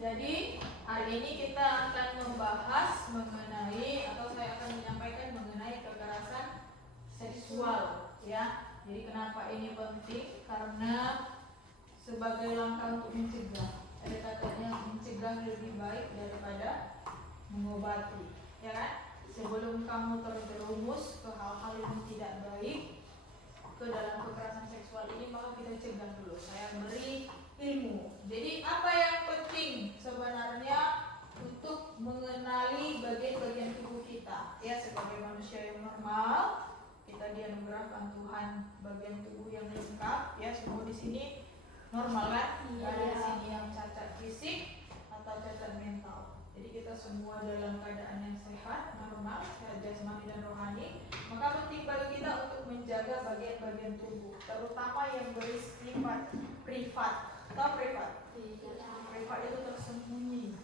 Jadi hari ini kita akan membahas mengenai atau saya akan menyampaikan mengenai kekerasan seksual, ya. Jadi kenapa ini penting? Karena sebagai langkah untuk mencegah. Ada katanya mencegah lebih baik daripada mengobati, ya kan? Sebelum kamu terjerumus ke hal-hal yang tidak baik ke dalam kekerasan seksual ini, maka kita cegah dulu. Saya beri ilmu. Jadi apa yang penting sebenarnya untuk mengenali bagian-bagian tubuh kita, ya, sebagai manusia yang normal, kita dianugerahkan Tuhan bagian tubuh yang lengkap, ya, semua di sini normal kan? Tidak ada di sini yang cacat fisik atau cacat mental. Jadi kita semua dalam keadaan yang sehat, normal, sehat jasmani dan rohani. Maka penting bagi kita untuk menjaga bagian-bagian tubuh, terutama yang bersifat privat. Tahu privat? Privat itu tersembunyi,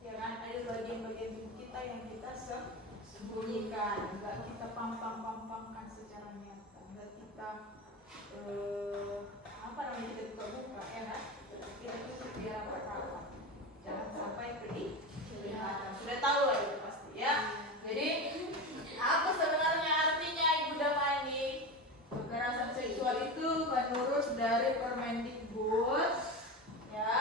ya kan? Ada bagian-bagian tubuh kita yang kita sembunyikan, enggak kita pampang-pampangkan secara nyata, enggak kita apa namanya, kita buka-buka, ya kan? Kita tutup biar apa-apa, jangan sampai kelihatan. Sudah tahu lah itu pasti, ya. Jadi apa sebenarnya artinya Ibu Damani? Kekerasan seksual itu menurut dari Permendikbud, ya,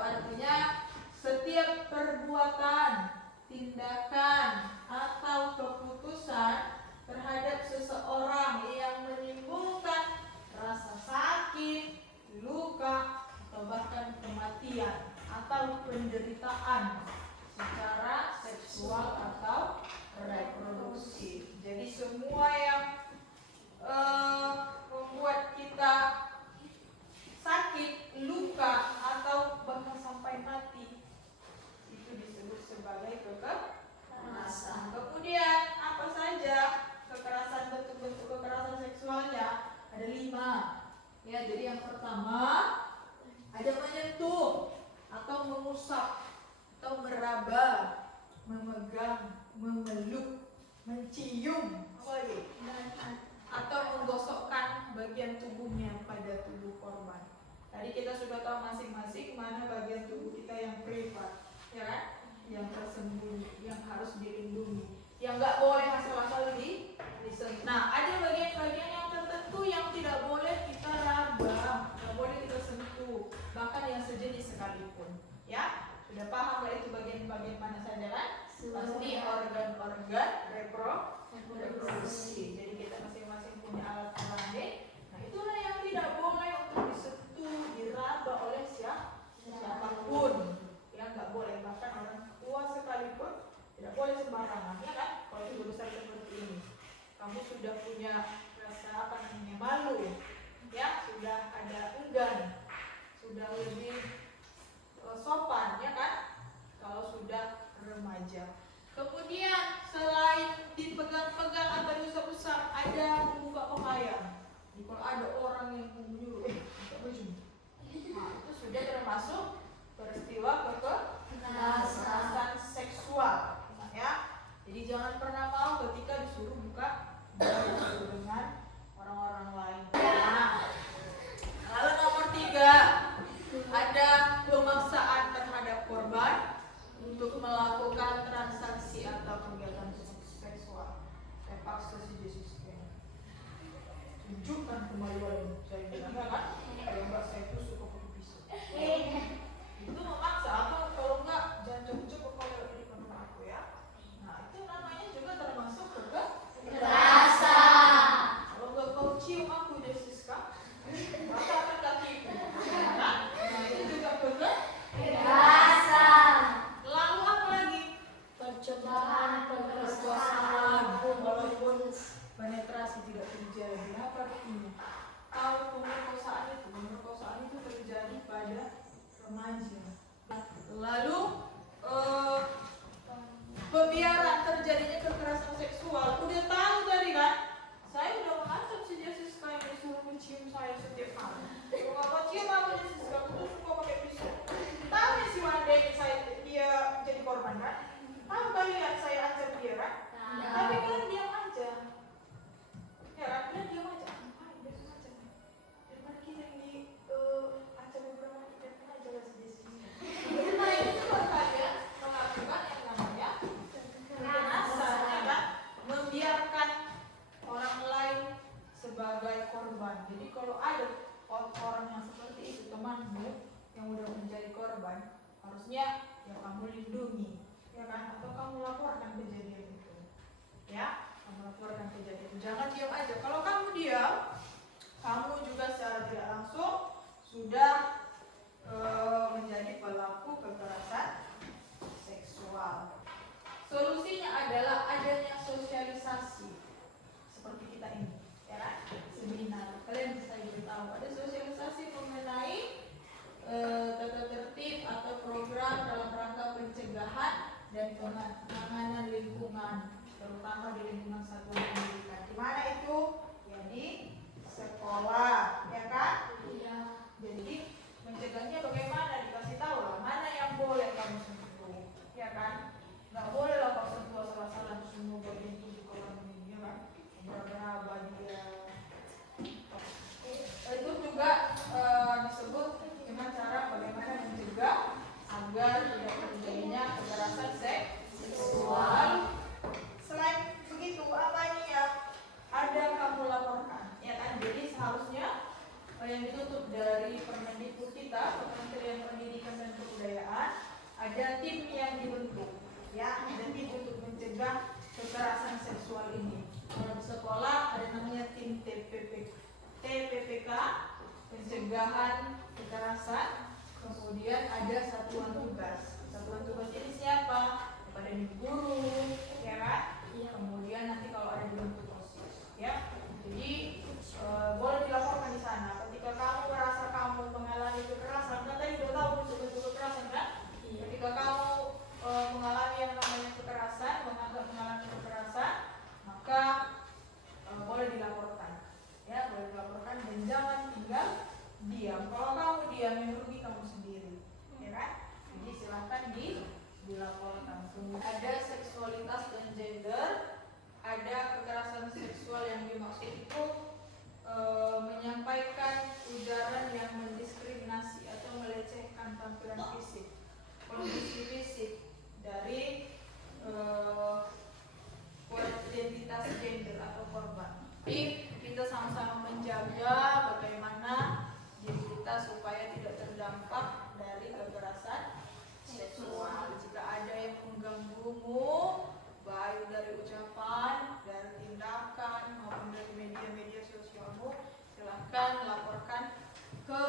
artinya setiap perbuatan, tindakan atau keputusan terhadap seseorang yang menimbulkan rasa sakit, luka, atau bahkan kematian atau penderitaan secara seksual atau reproduksi. Jadi semua yang membuat kita sakit, luka, atau bahkan sampai mati, itu disebut sebagai kekerasan. Kemudian apa saja kekerasan, bentuk-bentuk kekerasan seksualnya? Ada 5. Ya, jadi yang pertama ada menyentuh atau mengusap atau meraba, memegang, memeluk, mencium, apa lagi? Atau menggosokkan bagian tubuhnya pada tubuh korban. Tadi kita sudah tahu masing-masing mana bagian tubuh kita yang privat, ya kan? Yang tersembunyi, yang harus dilindungi, yang nggak boleh asal-asal disentuh. Nah, ada bagian-bagian yang tertentu yang tidak boleh kita raba, nggak boleh kita sentuh, bahkan yang sejenis sekalipun, ya. Sudah paham nggak itu bagian-bagian mana saja kan? Pasti organ-organ reproduksi. Jadi kita masing-masing punya alat kelamin. Nah, itulah yang tidak boleh untuk disentuh, diraba oleh siapapun. Ya, nggak boleh, bahkan orang tua sekalipun tidak boleh sembarangan, ya kan? Kalau itu urusan seperti ini, kamu sudah punya rasa apa namanya, malu, ya, sudah ada enggan, sudah lebih sopan, ya kan? Kalau sudah remaja. Kemudian selain dipegang-pegang atau diusap-usap, ada membuka pakaian. Jadi kalau ada orang yang menyuruh, buka baju, nah, itu sudah termasuk peristiwa kekerasan seksual, ya. Jadi jangan pernah mau ketika disuruh buka baju dengan orang-orang lain. Nah, lalu nomor 3, ada pemaksaan terhadap korban untuk melakukan transaksi atau kegiatan seksual. Saya paksa si Yesus, tunjukkan kemaluan saya bilang, kan? Kalau enggak saya tusuk pakai pisau. Itu memaksa. Apa kalau enggak jangan coba-coba kalau di depan aku, ya. Nah, itu namanya juga termasuk kekerasan. Kalau enggak kau cium aku, Yesus, kan? Maka akan kakiku. Nah, itu juga kekerasan. Lalu apa lagi? Percobaan pemerkosaan, walaupun penetrasi tidak terjadi. Apa artinya? Kalau pemerkosaan itu terjadi pada remaja. Lalu pembiaran terjadinya kekerasan seksual. Udah tahu tadi kan? Saya udah mengancam si Jessica yang disuruh mencium saya setiap hari. Kalau nggak mau cium aku, Jessica, aku tuh suka pakai pisau. Tahu nih si Wanda ini dia jadi korban kan? Tahu kalian saya ancam dia kan? Tapi kalian diam aja. Ya kan? Kalian diam aja. Ngapain dia ancam? Daripada kita yang ancam beberapa, kita aja lah si Jessica. harusnya ya kamu lindungi, ya kan, atau kamu laporkan kejadian itu, ya, kamu laporkan kejadian itu. Jangan diam aja. Kalau kamu diam, kamu juga secara tidak langsung sudah menjadi pelaku kekerasan seksual. Solusinya adalah adanya sosialisasi seperti kita ini, ya kan? Seminar. Kalian bisa beritahu ada sosialisasi mengenai tata tertib atau program dalam rangka pencegahan dan penanganan lingkungan, terutama di lingkungan satuan pendidikan. Di mana itu? Ya di sekolah, ya kan? Iya. Jadi mencegahnya bagaimana? Dikasih tahu lah mana yang boleh kamu sentuh, ya kan? Nggak boleh lah kamu sentuh salah-salah semua bagian tubuh kamu ini, ya kan? Berapa dia? Itu juga disebut dengan cara bagaimana mencegah agar tidak terjadinya kekerasan seksual. Selain begitu, apa nih ya? Ada kamu laporkan, ya kan? Jadi seharusnya yang ditutup dari Permendikbud kita, Kementerian Pendidikan dan Kebudayaan, ada tim yang dibentuk, ya, ada tim untuk mencegah kekerasan seksual ini. Kalau di sekolah ada namanya tim TPPK, pencegahan kekerasan. Kemudian ada satuan tugas. Satuan tugas ini siapa? Kepada guru, ya kan? Kemudian nanti kalau ada dibentuk OSIS, ya. Jadi boleh dilaporkan di sana. Ketika kamu merasa kamu mengalami kekerasan, kan tadi udah tahu bentuk-bentuk kekerasan kan? Ketika kamu mengalami yang namanya kekerasan, menganggap mengalami kekerasan, maka boleh dilaporkan, ya, boleh dilaporkan dan jangan tinggal diam. Kalau kamu diam yang rugi kamu sendiri, ya kan? Jadi silahkan dilaporkan. Ada seksualitas dan gender, ada kekerasan seksual yang dimaksud itu menyampaikan ujaran yang mendiskriminasi atau melecehkan tampilan fisik, kondisi fisik dari identitas gender atau korban. Jadi kita sama-sama menjaga bagaimana diri kita supaya tidak terdampak dari kekerasan seksual. Jika ada yang mengganggumu, baik dari ucapan, dari tindakan maupun dari media-media sosialmu, silahkan laporkan ke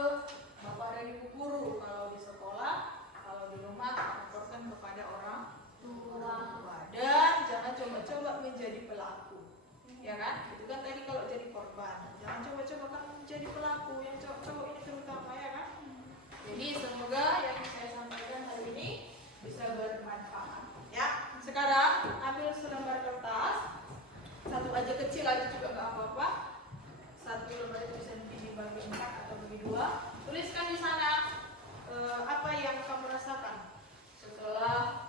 Bapak dan Ibu guru. Kalau di sekolah, kalau di rumah, laporkan kepada orang tua. Dan jangan coba-coba menjadi pelaku, ya kan? Itu kan tadi kalau jadi korban. Jangan coba-coba kan menjadi pelaku, yang cowok-cowok ini terutama, ya kan? Jadi semoga yang saya sampaikan hari ini bisa bermanfaat, ya. Sekarang ambil selembar kertas, satu aja kecil aja juga nggak apa-apa. Satu lembar itu bisa dibagi 4 atau bagi 2. Tuliskan di sana apa yang kamu rasakan setelah